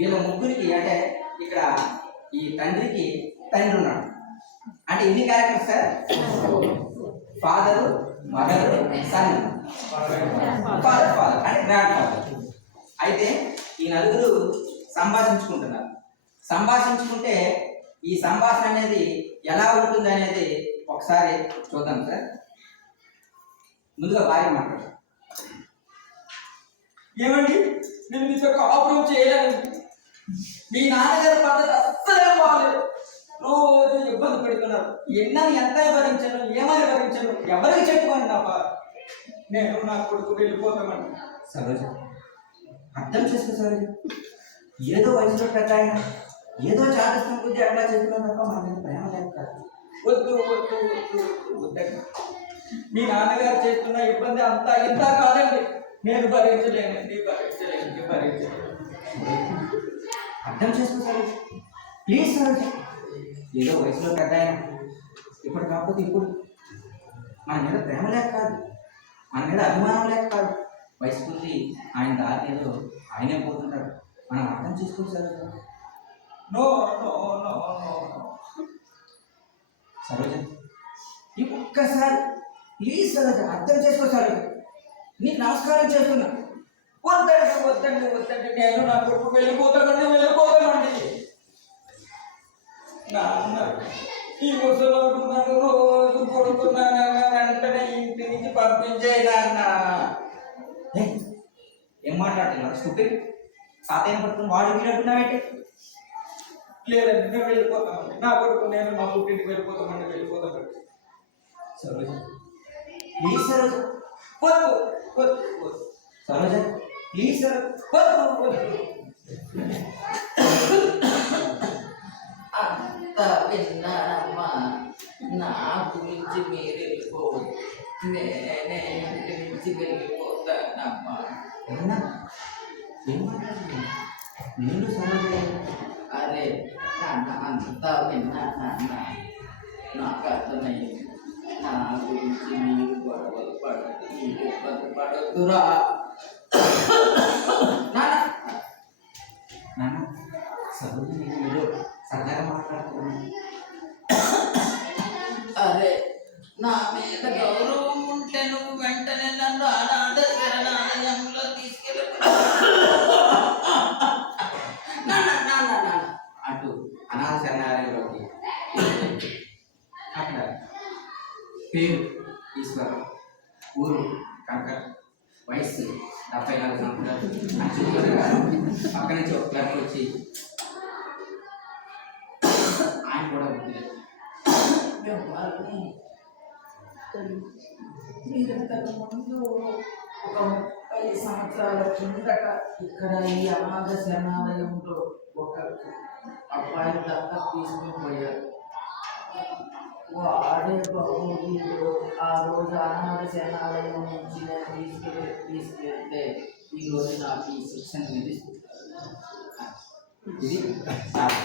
వీళ్ళ ముగ్గురికి అంటే ఇక్కడ ఈ తండ్రికి తండ్రి ఉన్నాడు. అంటే ఎన్ని characters sir? Father mother son father father అంటే గ్రాండ్ ఫాదర్ అయితే ఈ నలుగురు సంభాషించుకుంటున్నారు. సంభాషించుకుంటే ఈ సంభాషణ అనేది ఎలా ఉంటుంది అనేది ఒకసారి చూద్దాం సార్. ముందుగా భార్య మాట్లాడు. ఏమండి? నేను మీతో కాపురం చేయలేను. మీ నాన్నగారి పద్ధతి అస్సలే బాగాలేదు రోజు ఇబ్బంది పెడుతున్నారు ఎన్నని ఎంత భరించను ఏమని భరించను ఎవరికి చెప్పుకోండి నా నేను నా కొడుకు వెళ్ళిపోతామని. సరోజ అర్థం చేసుకో సరోజ. ఏదో వయసులో పెద్ద ఆయన ఏదో చాటిస్తాం కొద్ది అట్లా చెప్తున్నాం తప్ప మన మీద ప్రేమ లేదు కాదు. వద్దు వద్దు వద్దు వద్దండి. మీ నాన్నగారు చేస్తున్న ఇబ్బంది అంతా ఇంత కాదండి. నేను భరించలేనండి భరించలేనండి భరించలేను. అర్థం చేసుకో సరోజ ప్లీజ్ సరోజ ఏదో వయసులో పెద్ద ఆయన. ఇప్పుడు కాకపోతే ఇప్పుడు మన మీద ప్రేమ లేక కాదు. మన మీద అభిమానం లేక కాదు. వయసు కొద్ది ఆయన దారి ఏదో ఆయనే పోతుంటాడు. మనం అర్థం చేసుకోవచ్చు Saroja no no no Saroja ఒక్కసారి ప్లీజ్ సరోజ అర్థం చేసుకో సరోజ నీకు నమస్కారం చేస్తున్నా. వద్దండి వద్దండి వద్దండి. నేను నా కొడుకు వెళ్ళిపోతానండి వెళ్ళిపోతానండి. నాన్న ఈ ముసలోడు నన్ను రోజు కొడుతున్నాను వెంటనే ఇంటి నుంచి పంపించే నాన్న. ఏం మాట్లాడుతున్నారు స్కూటీ? తాతయ్య పడుతుంది? వాడు వీడంటున్నావేంటి లేదండి మేము వెళ్ళిపోతామండి నా కొడుకు నేను మా పుట్టింటికి వెళ్ళిపోతామండి వెళ్ళిపోతామండి. సరోజ. ప్లీజ్ సరోజ. వద్దు వద్దు. సరోజ. ప్లీజ్ సరోజ వద్దు వద్దు అంతా విన్నానమ్మా నా గురించి మీరు వెళ్ళిపోవద్దు నేనే ఇంటి నుంచి వెళ్ళిపోతానమ్మా అవునా ఏం మాట్లాడుతున్నావు నేను సరోజ అరే నాన్న అంతా విన్నా నాన్న నాకు అర్థమైంది నా గురించి మీరు గొడవలు పడదు మీరు ఇబ్బంది పడొద్దురా ఏదో సరదాగా మాట్లాడుతున్నాను అరే నా మీద గౌరవం ఉంటే నువ్వు వెంటనే నన్ను అనాథ శరణాలయంలో తీసుకెళ్ళి అటు అనాథ శరణాలయంలోకి అక్కడ పేరు ఈశ్వరం ఊరు కనక వయస్సు డెబ్బై నాలుగు సంవత్సరాలు. పక్క నుంచి ఒక క్లబ్ వచ్చి ఆయన కూడా వద్దులే. మిమ్మల్ని మీరింతకు ముందు ఒక ముప్పై సంవత్సరాల కిందట ఇక్కడ ఈ అనాథ శరణాలయంలో ఒక అబ్బాయి దత్త తీసుకుని పోయారు వాడే బాబు వీడు ఆ రోజు అనాథ శరణాలయం నుంచి నేను తీసుకెళ్ళి తీసుకెళ్తే ఈ రోజు నాకు ఈ శిక్షణ విధిస్తుంది ఇది సార్